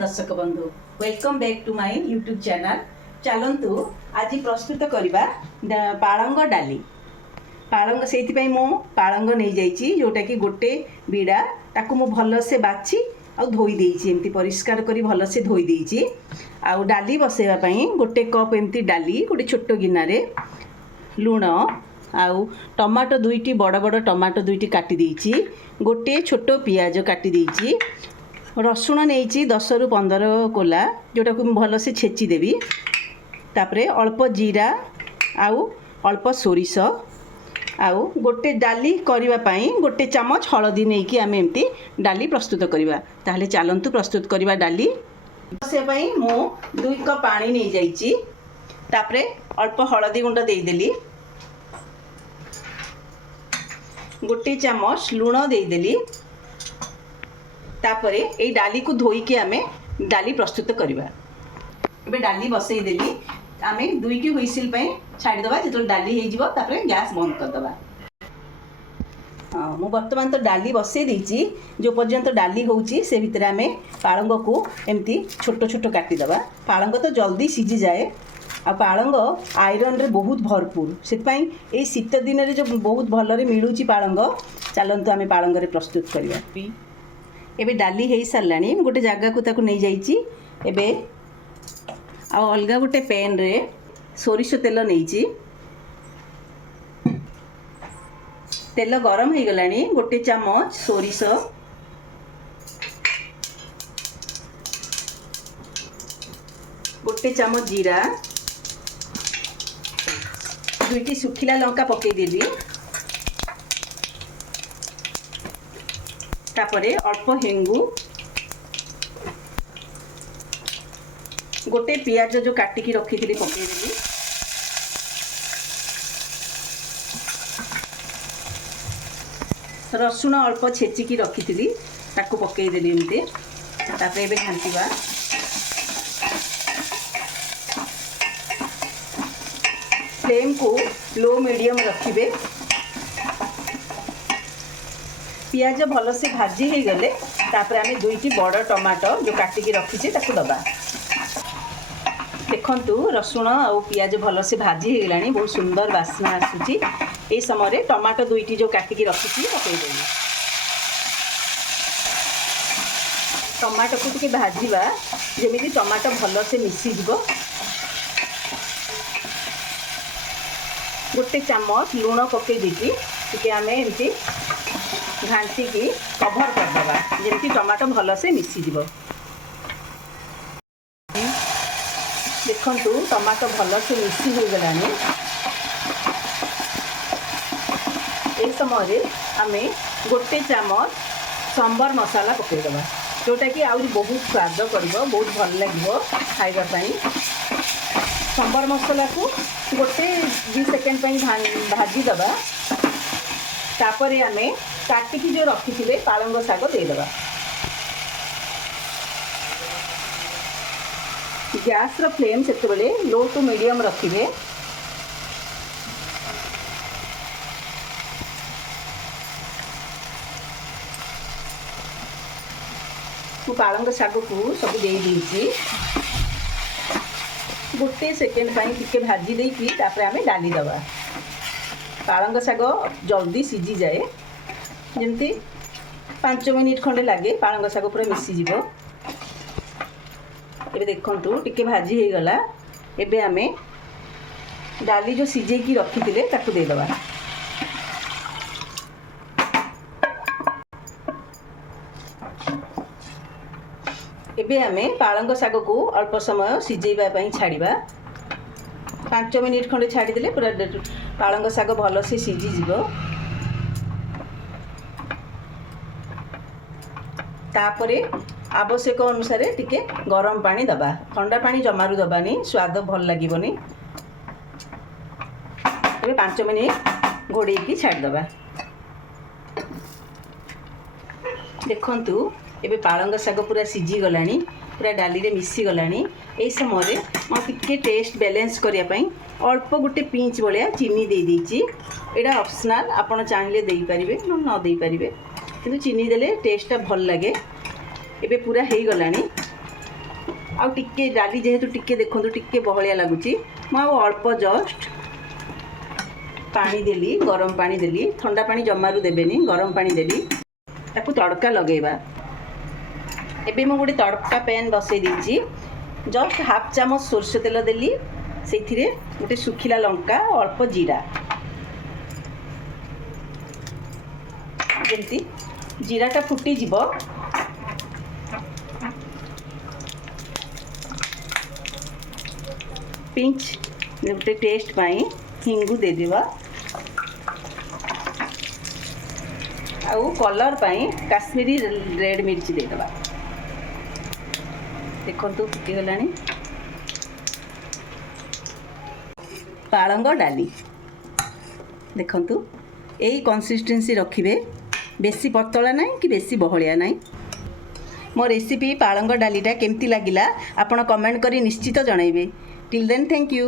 दर्शक बंधु welcome back to my YouTube channel. चलतु आज प्रस्तुत करवा पालंग डाली। पालंग से मु पालंग नहीं जाइए जोटा कि गोटे बिड़ा ताकू मु भल से बाछी आ धोई देइछि एमती परिष्कार करी भल से धोई देइछि। आ डाली बसेवा पई गोटे कप एमती डाली गोटे छोट गिनारे लुण आउ टमाटो दुईटी बड़ बड़ टमाटो दुईटी काटी देइछि। गोटे छोट पियाज काटी देइछि। रसुण नहीं 10 रु 15 कोला जोटा को भल से छेची देवी। तापरे अल्प जीरा आउ अल्प सोरिष आउ गोटे डाली करबा पई गोटे चमच हळदी नहीं कि आम एमती डाली प्रस्तुत करवा। ताहले चलंतु प्रस्तुत करवा डाली। से पई मु 2 कप पानी नहीं जाइछि। तापरे अल्प हळदी गुंड दे देली। गोटे चमच लुण दे देली। तापरे ए डाली को धोई के आमे डाली प्रस्तुत करवा। एबे डाली बसई देली। आमे 2 की हुइसिल पे छाड़ी दबा। जेतो डाली हे जिवो तापरे गैस बंद कर दबा। हां मु वर्तमान तो डाली बसई देछि। जो पर्यंत डाली होउची से भितर आमे पालंग को एमती छोट छोट काटी दबा। पालंग तो जल्दी सिझी जाए। आ पालंग आयरन रे बहुत भरपूर। सेत पई ए शीत दिन रे जो बहुत भल रे मिलुची पालंग। चलंतु आमे पालंग रे प्रस्तुत करवा। एबे डाली हो सारानी गोटे जगह को ताकू नहीं जाइए। एबे आ अलगा गोटे पैन रे सोरिष तेल नहीं। तेल गरम हो गलानी। गोटे चमच सोरिष गोटे चमच जीरा 2टी सुखिला लंका पकई देली। तापरे अल्प हेंगु गोटे पियाज जो काटिकी रखी थी पकई देली। रसुण अल्प छेचिकी रखी थी ताकू पकई देली एमती। तापरे एबे घांटिबा। फ्लेम को लो मीडियम रखिबे। पियाज भल से भाजी हो गले तापर आमे 2टी बड़ टमाटो जो काटिकी रखीचे ताकू दबा। देखंतु रसुण और पियाज भल से भाजी हो गलानी। बहुत सुंदर बास्ना आसुची। ए समय टमाटो 2टी जो काटिकी रखीची पकई देली। टमाटो को टिके भाजीबा जेमिति टमाटो भल से मिसी जिवो। गोटे चमच लुण पकई देकी टिके आमे एमती घांटी की कभर कर दबा जेमती टमाटो भल से मिसी जिवो। देखंतु टमाटो भल से मिसी हो गलानी। ए समय आमे गोटे चमच सांबर मसाला पकई दबा जोटा कि आउरी बहुत स्वाद करिवो। बहुत भल लागिवो खाइबा पई। सांबर मसाला को गोटे 2 सेकंड पई भाजी दबा। तापरे आमे काटिकी जो रखी थे पालंग शाग देदेबा। गैस रो फ्लेम से लो टू मीडियम रखिए। मु पालंग शाग को सब दे दीची। गोटे सेकेंड पाई टिके भाजी देकी तापर आमे डाली दबा। पालंग शाग जल्दी सिझी जाए। जमती 5 मिनिट खंडे लगे पालंग शाग पूरा मिसी जीवो। एबे देखंतु टिके भाजी हो गला। एबे आमे डाली जो सिझे की रखी थिले ताकू दे दबा। एबे आमे पालंग शाग को अल्प समय सिझेबा पई छाड़ीबा। 5 मिनिट खंडे छाड़ी देले पूरा पालंग शाग भल से सिझी जीवो। तापरे आवश्यक अनुसार टिके गरम पानी दबा। ठंडा पानी जमारू दबानी स्वाद भल लागिबोनी। एबे 5 मिनिट घोड़े की छाड़ दबा। देखंतु एबे पालंग शाग पूरा सिझी गलानी। पूरा डाली रे मिसी गलानी। ए समय म टिके टेस्ट बैलेंस करिया पई अल्प गोटे पिंच भलिया चीनी दे दीची। एडा ऑप्शनल आपण चाहिले देई परिबे न देई परिबे। किंतु चीनी देले टेस्टा भल लगे। एबे पूरा हो गलानी। आउ टिके डाली जेहेतु टिके देखंतु टिके बहलिया लागुची मु आउ अल्प जस्ट पानी देली गरम पानी देली ठंडा पानी जमारू देबेनी गरम पानी देली ताकू तड़का लगेबा। एबे मु गोटे तड़का पैन बसई देछि जस्ट हाफ चामच सोरष तेल देली सेथिरे गोटे सुखिला लंका अल्प जीरा जेमती जीराटा फुटी जीवो पिंच गोटे टेस्ट पाई हिंगू दे देबा आउ कलर पाई काश्मीरी रेड मिर्ची दे देबा। देखंतु फुटी गलानी पालंग डाली देखंतु एई कंसिस्टेंसी रखिबे बेसी पतला नहीं कि बेसी बहलिया नहीं। मो रेसिपी पालंग डालीटा केमती लागिला आपण कमेंट करी निश्चित जणाइबे। Till then thank you.